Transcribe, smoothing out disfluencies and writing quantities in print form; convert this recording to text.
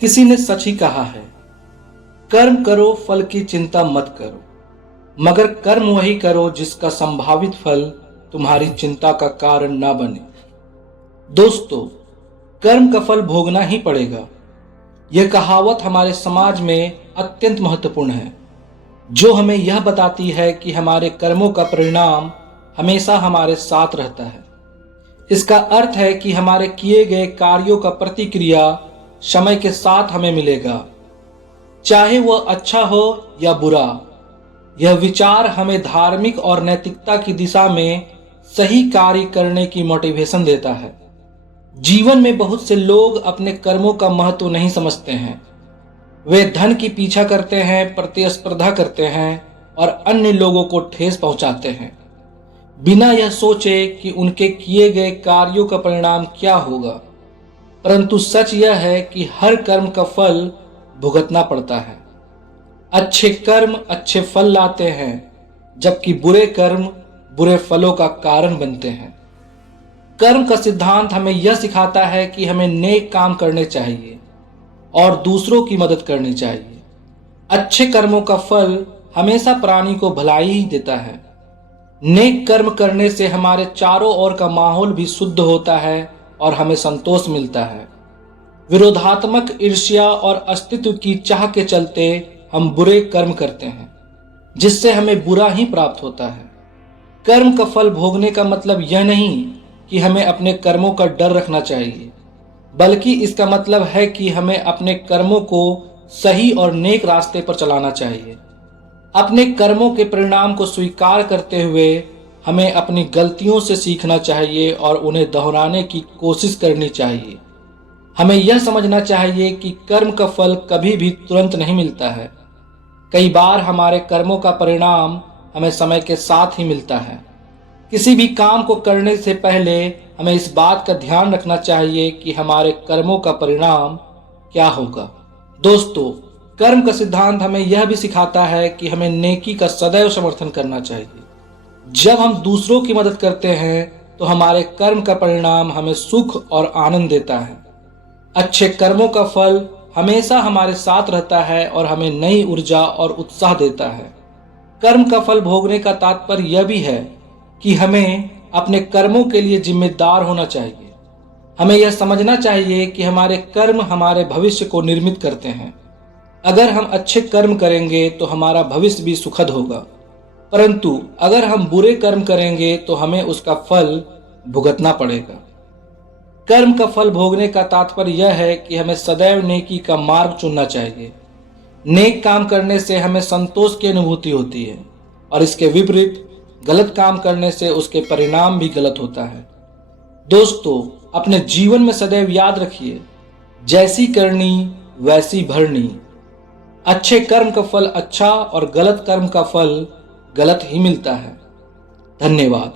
किसी ने सच ही कहा है, कर्म करो फल की चिंता मत करो, मगर कर्म वही करो जिसका संभावित फल तुम्हारी चिंता का कारण ना बने। दोस्तों, कर्म का फल भोगना ही पड़ेगा। यह कहावत हमारे समाज में अत्यंत महत्वपूर्ण है, जो हमें यह बताती है कि हमारे कर्मों का परिणाम हमेशा हमारे साथ रहता है। इसका अर्थ है कि हमारे किए गए कार्यों का प्रतिक्रिया समय के साथ हमें मिलेगा, चाहे वह अच्छा हो या बुरा। यह विचार हमें धार्मिक और नैतिकता की दिशा में सही कार्य करने की मोटिवेशन देता है। जीवन में बहुत से लोग अपने कर्मों का महत्व नहीं समझते हैं। वे धन की पीछा करते हैं, प्रतिस्पर्धा करते हैं और अन्य लोगों को ठेस पहुंचाते हैं, बिना यह सोचे कि उनके किए गए कार्यों का परिणाम क्या होगा। परंतु सच यह है कि हर कर्म का फल भुगतना पड़ता है। अच्छे कर्म अच्छे फल लाते हैं, जबकि बुरे कर्म बुरे फलों का कारण बनते हैं। कर्म का सिद्धांत हमें यह सिखाता है कि हमें नेक काम करने चाहिए और दूसरों की मदद करनी चाहिए। अच्छे कर्मों का फल हमेशा प्राणी को भलाई ही देता है। नेक कर्म करने से हमारे चारों ओर का माहौल भी शुद्ध होता है और हमें संतोष मिलता है। विरोधात्मक ईर्ष्या और अस्तित्व की चाह के चलते हम बुरे कर्म करते हैं, जिससे हमें बुरा ही प्राप्त होता है। कर्म का फल भोगने का मतलब यह नहीं कि हमें अपने कर्मों का डर रखना चाहिए, बल्कि इसका मतलब है कि हमें अपने कर्मों को सही और नेक रास्ते पर चलाना चाहिए। अपने कर्मों के परिणाम को स्वीकार करते हुए हमें अपनी गलतियों से सीखना चाहिए और उन्हें दोहराने की कोशिश करनी चाहिए। हमें यह समझना चाहिए कि कर्म का फल कभी भी तुरंत नहीं मिलता है। कई बार हमारे कर्मों का परिणाम हमें समय के साथ ही मिलता है। किसी भी काम को करने से पहले हमें इस बात का ध्यान रखना चाहिए कि हमारे कर्मों का परिणाम क्या होगा। दोस्तों, कर्म का सिद्धांत हमें यह भी सिखाता है कि हमें नेकी का सदैव समर्थन करना चाहिए। जब हम दूसरों की मदद करते हैं तो हमारे कर्म का परिणाम हमें सुख और आनंद देता है। अच्छे कर्मों का फल हमेशा हमारे साथ रहता है और हमें नई ऊर्जा और उत्साह देता है। कर्म का फल भोगने का तात्पर्य यह भी है कि हमें अपने कर्मों के लिए जिम्मेदार होना चाहिए। हमें यह समझना चाहिए कि हमारे कर्म हमारे भविष्य को निर्मित करते हैं। अगर हम अच्छे कर्म करेंगे तो हमारा भविष्य भी सुखद होगा, परंतु अगर हम बुरे कर्म करेंगे तो हमें उसका फल भुगतना पड़ेगा। कर्म का फल भोगने का तात्पर्य यह है कि हमें सदैव नेकी का मार्ग चुनना चाहिए। नेक काम करने से हमें संतोष की अनुभूति होती है और इसके विपरीत गलत काम करने से उसके परिणाम भी गलत होता है। दोस्तों, अपने जीवन में सदैव याद रखिए, जैसी करनी वैसी भरनी। अच्छे कर्म का फल अच्छा और गलत कर्म का फल गलत ही मिलता है। धन्यवाद।